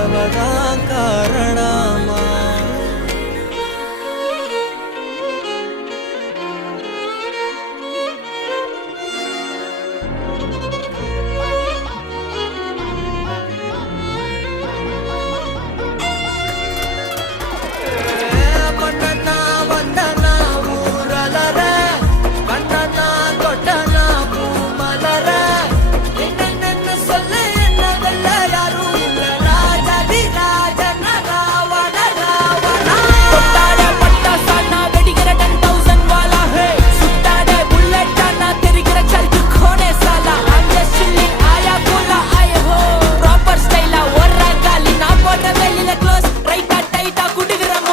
什么的。